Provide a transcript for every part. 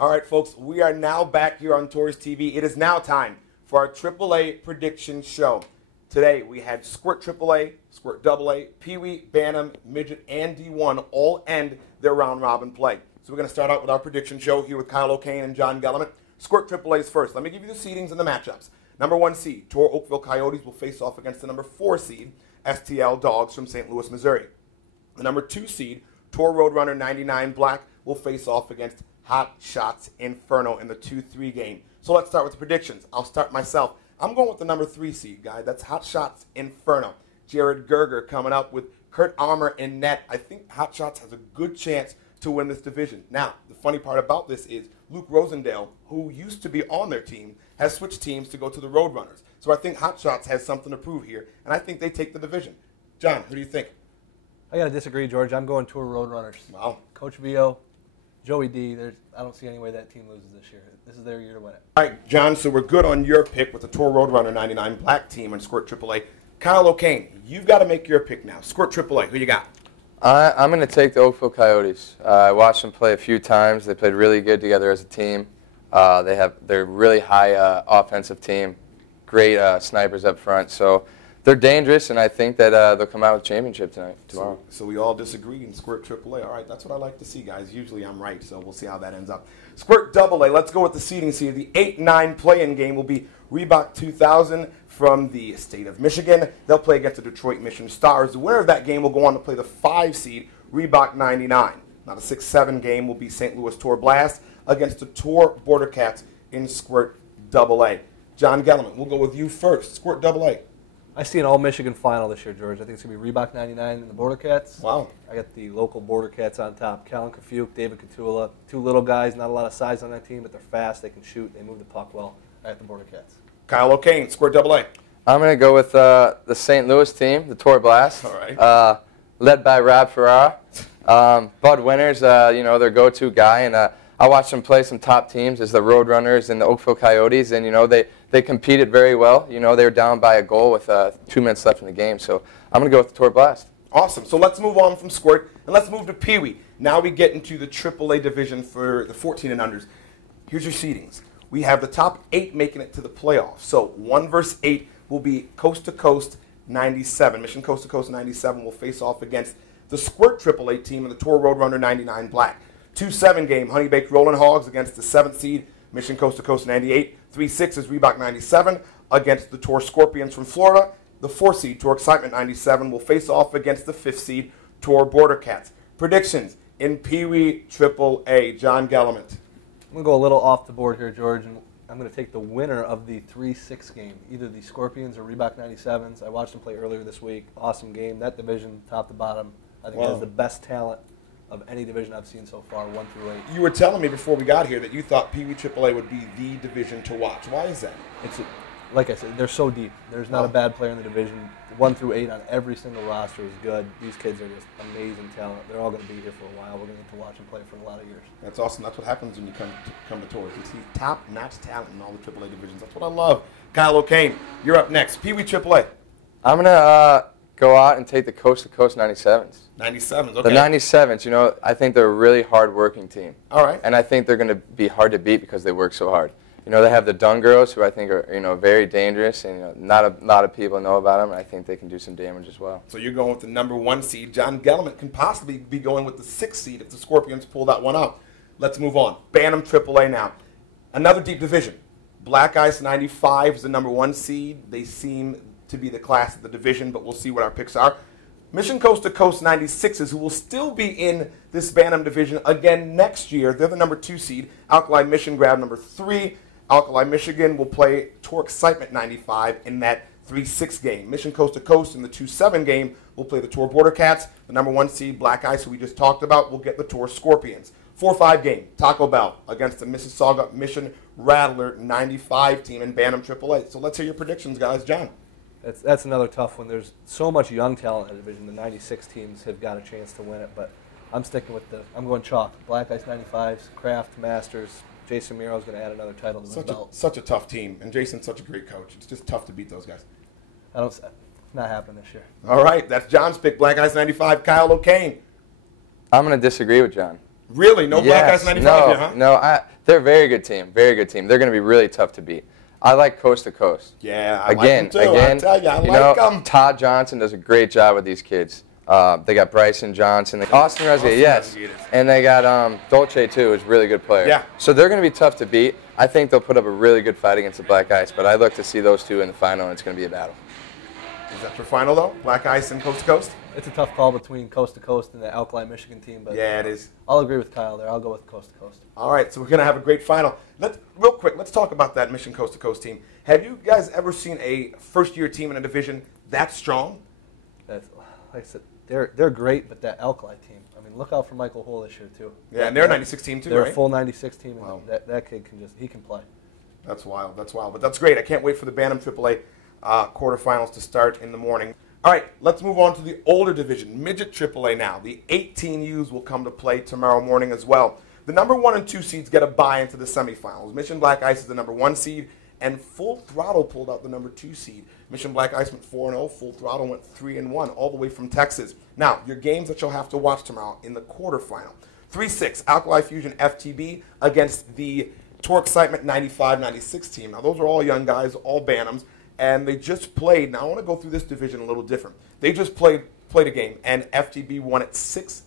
All right, folks, we are now back here on TORHS TV. It is now time for our AAA prediction show. Today we had Squirt AAA, Squirt AA, Pee Wee, Bantam, Midget, and D1 all end their round robin play. So we're going to start out with our prediction show here with Kyle O'Kane and John Gellerman. Squirt AAA's first. Let me give you the seedings and the matchups. Number 1 seed, Tor Oakville Coyotes will face off against the number 4 seed, STL Dogs from St. Louis, Missouri. The number 2 seed, Tor Roadrunner 99 Black will face off against Hot Shots Inferno in the 2-3 game. So let's start with the predictions. I'll start myself. I'm going with the number 3 seed, guy. That's Hot Shots Inferno. Jared Gerger coming up with Kurt Armour in net. I think Hot Shots has a good chance to win this division. Now, the funny part about this is Luke Rosendale, who used to be on their team, has switched teams to go to the Roadrunners. So I think Hot Shots has something to prove here, and I think they take the division. John, who do you think? I got to disagree, George. I'm going Tor Roadrunners. Wow. Coach Vio, Joey D, I don't see any way that team loses this year. This is their year to win it. All right, John, so we're good on your pick with the Tor Roadrunner 99 Black team and Squirt AAA. Kyle O'Kane, you've got to make your pick now. Squirt AAA, who you got? I'm going to take the Oakville Coyotes. I watched them play a few times. They played really good together as a team. They're a really high offensive team, great snipers up front. So they're dangerous, and I think that they'll come out with a championship tomorrow. So we all disagree in Squirt AAA. All right, that's what I like to see, guys. Usually I'm right, so we'll see how that ends up. Squirt AA, let's go with the seeding seed. The 8-9 play-in game will be Reebok 2000 from the state of Michigan. They'll play against the Detroit Mission Stars. The winner of that game will go on to play the 5 seed Reebok 99. Now the 6-7 game will be St. Louis Tor Blast against the Tor Border Cats in Squirt AA. John Gellerman, we'll go with you first. Squirt AA. I see an all-Michigan final this year, George. I think it's going to be Reebok 99 and the Border Cats. Wow. I got the local Border Cats on top. Callan Kafuk, David Catula. 2 little guys, not a lot of size on that team, but they're fast, they can shoot, they move the puck well. I got the Border Cats. Kyle O'Kane, Squirt AA. I'm going to go with the St. Louis team, the Tor Blast, All right. led by Rob Ferrara. Bud Winters, their go-to guy, and I watched them play some top teams as the Roadrunners and the Oakville Coyotes, and they competed very well. They were down by a goal with 2 minutes left in the game, so I'm going to go with the Tor Blast. Awesome. So let's move on from Squirt, and let's move to Pee Wee. Now we get into the AAA division for the 14 and unders. Here's your seedings. We have the top 8 making it to the playoffs. So 1 versus 8 will be Coast to Coast 97. Mission Coast to Coast 97 will face off against the Squirt AAA team and the Tor Roadrunner 99 Black. 2-7 game, Honey Baked Rollin' Hogs against the 7th seed, Mission Coast to Coast 98. 3-6 is Reebok 97 against the Tor Scorpions from Florida. The 4th seed, Tor Excitement 97, will face off against the 5th seed, Tor Border Cats. Predictions in Pee Wee AAA. John Gellerman. I'm going to go a little off the board here, George, and I'm going to take the winner of the 3-6 game, either the Scorpions or Reebok 97s. I watched them play earlier this week. Awesome game. That division, top to bottom, I think has the best talent of any division I've seen so far, 1 through 8. You were telling me before we got here that you thought Pee Wee AAA would be the division to watch. Why is that? Like I said, they're so deep. There's not a bad player in the division. 1 through 8 on every single roster is good. These kids are just amazing talent. They're all going to be here for a while. We're going to get to watch them play for a lot of years. That's awesome. That's what happens when you come to TORHS. You see top-notch talent in all the AAA divisions. That's what I love. Kyle O'Kane, you're up next. Pee Wee AAA. I'm going to go out and take the Coast to Coast 97s. 97s, okay. The 97s, I think they're a really hard-working team. All right. And I think they're going to be hard to beat because they work so hard. They have the Dunn girls, who I think are, very dangerous, and not a lot of people know about them, and I think they can do some damage as well. So you're going with the number 1 seed. John Gellerman can possibly be going with the 6th seed if the Scorpions pull that one out. Let's move on. Bantam AAA now. Another deep division. Black Ice 95 is the number 1 seed. They seem to be the class of the division, but we'll see what our picks are. Mission Coast to Coast 96s, who will still be in this Bantam division again next year. They're the number 2 seed. Alkali Mission grab number 3. Alkali Michigan will play Tor Excitement 95 in that 3-6 game. Mission Coast to Coast in the 2-7 game will play the Tor Border Cats. The number 1 seed, Black Ice, who we just talked about, will get the Tor Scorpions. 4-5 game, Taco Bell against the Mississauga Mission Rattler 95 team in Bantam AAA. So let's hear your predictions, guys. John. That's another tough one. There's so much young talent in the division. The 96 teams have got a chance to win it, but I'm sticking with I'm going chalk. Black Ice 95s, Kraft, Masters. Jason Miro is going to add another title to his belt. Such a tough team, and Jason's such a great coach. It's just tough to beat those guys. It's not happening this year. All right, that's John's pick. Black Ice 95. Kyle O'Kane. I'm going to disagree with John. Really? No Black Ice 95 here, huh? No, they're a very good team. Very good team. They're going to be really tough to beat. I like coast to coast. Yeah, I again, like them too. I tell you, I like them. Todd Johnson does a great job with these kids. They got Bryson Johnson, Austin Rezgate, yes, and they got Dolce too, who's a really good player. Yeah. So they're going to be tough to beat. I think they'll put up a really good fight against the Black Ice, but I look to see those two in the final, and it's going to be a battle. Is that your final though? Black Ice and Coast to Coast? It's a tough call between Coast to Coast and the Alkali Michigan team, but yeah, it is. I'll agree with Kyle there. I'll go with Coast to Coast. All right, so we're going to have a great final. Real quick, let's talk about that Michigan Coast to Coast team. Have you guys ever seen a first-year team in a division that strong? That's, like I said, they're great, but that Alkali team. I mean, look out for Michael Hull this year too. Yeah, and they're a 96 team too, they're right? a full 96 team, and wow. that kid he can play. That's wild. That's wild. But that's great. I can't wait for the Bantam AAA quarterfinals to start in the morning. All right, let's move on to the older division, Midget AAA now. The 18Us will come to play tomorrow morning as well. The number 1 and 2 seeds get a bye into the semifinals. Mission Black Ice is the number 1 seed, and Full Throttle pulled out the number 2 seed. Mission Black Ice went 4-0. Full Throttle went 3-1, all the way from Texas. Now, your games that you'll have to watch tomorrow in the quarterfinal. 3-6, Alkali Fusion FTB against the Torque Excitement 95-96 team. Now, those are all young guys, all Bantams. And they just played. Now I want to go through this division a little different. They just played a game, and FTB won it 6-0.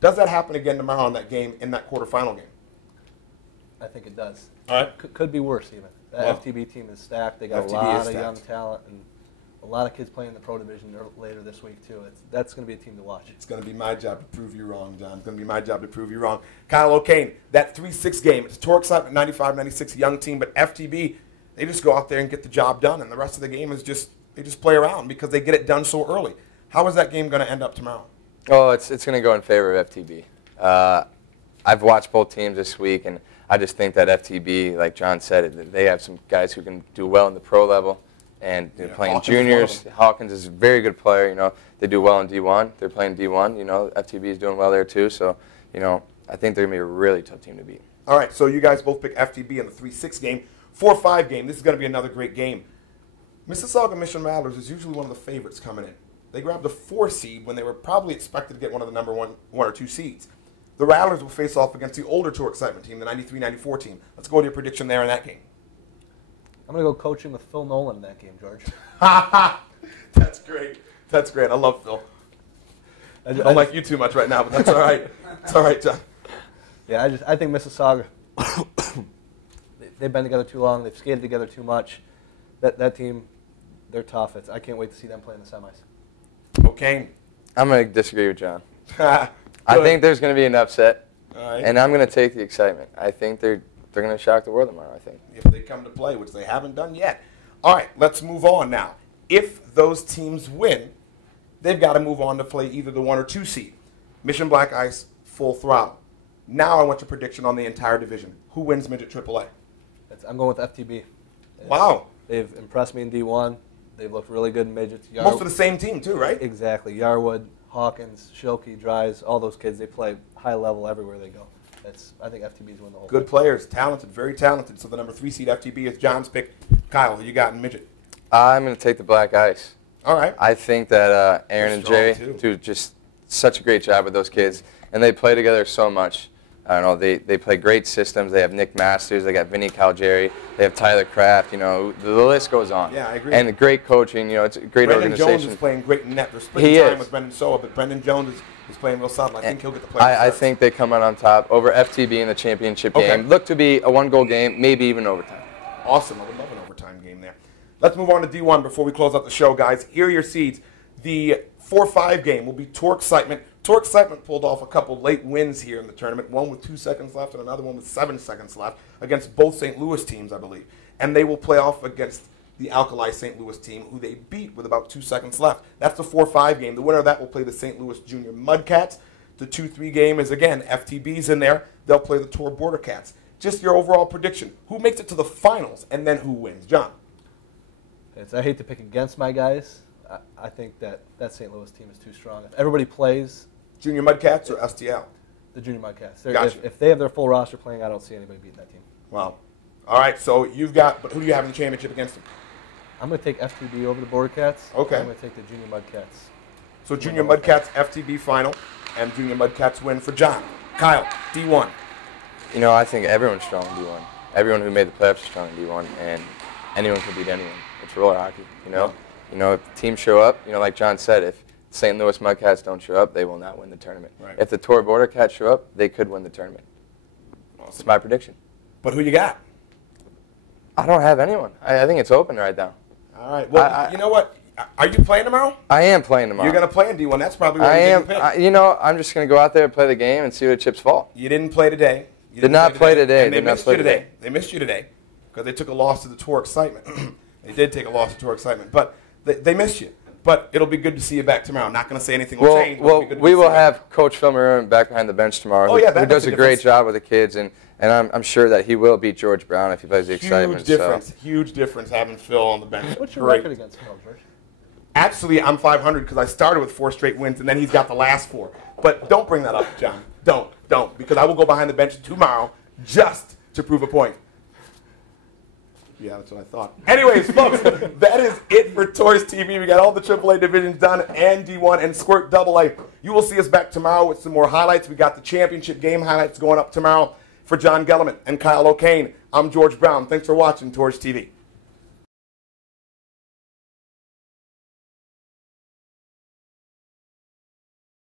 Does that happen again tomorrow in that game, in that quarterfinal game? I think it does. All right. Could be worse even. That FTB team is stacked. They got a lot of young talent and a lot of kids playing in the pro division later this week too. That's going to be a team to watch. It's going to be my job to prove you wrong, John. It's going to be my job to prove you wrong. Kyle O'Kane, that 3-6 game. It's a Torque Excitement 95-96 young team, but FTB. They just go out there and get the job done, and the rest of the game is they just play around because they get it done so early. How is that game going to end up tomorrow? Oh, it's going to go in favor of FTB. I've watched both teams this week, and I just think that FTB, like John said, they have some guys who can do well in the pro level, and they're playing Hawkins juniors. Hawkins is a very good player. You know, they do well in D1. They're playing D1. You know, FTB is doing well there too. So, you know, I think they're going to be a really tough team to beat. All right, so you guys both pick FTB in the 3-6 game. 4-5 game, this is going to be another great game. Mississauga Mission Rattlers is usually one of the favorites coming in. They grabbed the 4 seed when they were probably expected to get one of the number 1 or 2 seeds. The Rattlers will face off against the older Tour Excitement team, the 93-94 team. Let's go to your prediction there in that game. I'm going to go coaching with Phil Nolan in that game, George. That's great. That's great. I love Phil. I don't like you too much right now, but that's all right. It's all right, John. Yeah, I think Mississauga, they've been together too long. They've skated together too much. That team, they're tough. I can't wait to see them play in the semis. Okay. I'm going to disagree with John. I think there's going to be an upset, and I'm going to take the excitement. I think they're going to shock the world tomorrow, I think. If they come to play, which they haven't done yet. All right, let's move on now. If those teams win, they've got to move on to play either the 1 or 2 seed. Mission Black Ice, Full Throttle. Now I want your prediction on the entire division. Who wins Midget AAA? I'm going with FTB. Wow. They've impressed me in D1. They've looked really good in midgets. Most of the same team too, right? Exactly. Yarwood, Hawkins, Schilke, Dries, all those kids, they play high level everywhere they go. I think FTB's win the whole Good thing. players, talented, very talented. So the number 3 seed FTB is John's pick. Kyle, who you got in midget? I'm going to take the Black Ice. All right. I think that Aaron and Jay do just such a great job with those kids, and they play together so much. I don't know, they play great systems. They have Nick Masters, they got Vinny Calgeri, they have Tyler Kraft, you know, the list goes on. Yeah, I agree. And great coaching, you know, it's a great organization. Brendan Jones is playing great in net. They're splitting time with Brendan Soa, but Brendan Jones is playing real solid. I think he'll get the play. I think they come out on top over FTB in the championship game. Look to be a 1-goal game, maybe even overtime. Awesome. I would love an overtime game there. Let's move on to D1 before we close out the show, guys. Here are your seeds. The 4-5 game will be Torque Excitement. Torque Excitement pulled off a couple late wins here in the tournament, one with 2 seconds left and another one with 7 seconds left against both St. Louis teams, I believe. And they will play off against the Alkali St. Louis team, who they beat with about 2 seconds left. That's the 4-5 game. The winner of that will play the St. Louis Junior Mudcats. The 2-3 game is, again, FTB's in there. They'll play the Tor Border Cats. Just your overall prediction. Who makes it to the finals, and then who wins? John? I hate to pick against my guys. I think that St. Louis team is too strong. If everybody plays... Junior Mudcats or STL? The Junior Mudcats. Gotcha. If they have their full roster playing, I don't see anybody beating that team. Wow. All right, so you've got... But who do you have in the championship against them? I'm going to take FTB over the Border Cats. Okay. I'm going to take the Junior Mudcats. So Junior Mudcats FTB final and Junior Mudcats win for John. Kyle, D1. You know, I think everyone's strong in D1. Everyone who made the playoffs is strong in D1, and anyone can beat anyone. It's roller hockey, you know? You know, if teams show up, you know, like John said, if St. Louis Mudcats don't show up, they will not win the tournament. Right. If the Tor Border Cats show up, they could win the tournament. Awesome. It's my prediction. But who you got? I don't have anyone. I think it's open right now. All right. Well, you know what? Are you playing tomorrow? I am playing tomorrow. You're going to play in D1. That's probably where you pick. You know, I'm just going to go out there and play the game and see where the chips fall. You didn't play today. Did not play today. And they missed you today. They missed you today because they took a loss to the Tor Excitement. They did take a loss to Tor Excitement, but they missed you. But it'll be good to see you back tomorrow. I'm not going to say anything will change. Well, we will have Coach Phil Maroon back behind the bench tomorrow. Oh, yeah, who does a great job with the kids, and I'm sure that he will beat George Brown if he plays the Excitement. Huge difference having Phil on the bench. What's your record against Phil, George? Actually, I'm 500 because I started with 4 straight wins, and then he's got the last 4. But don't bring that up, John. Don't, because I will go behind the bench tomorrow just to prove a point. Yeah, that's what I thought. Anyways, folks, that is it for TORHS TV. We got all the AAA divisions done and D1 and Squirt AA. You will see us back tomorrow with some more highlights. We got the championship game highlights going up tomorrow. For John Gellerman and Kyle O'Kane, I'm George Brown. Thanks for watching TORHS TV.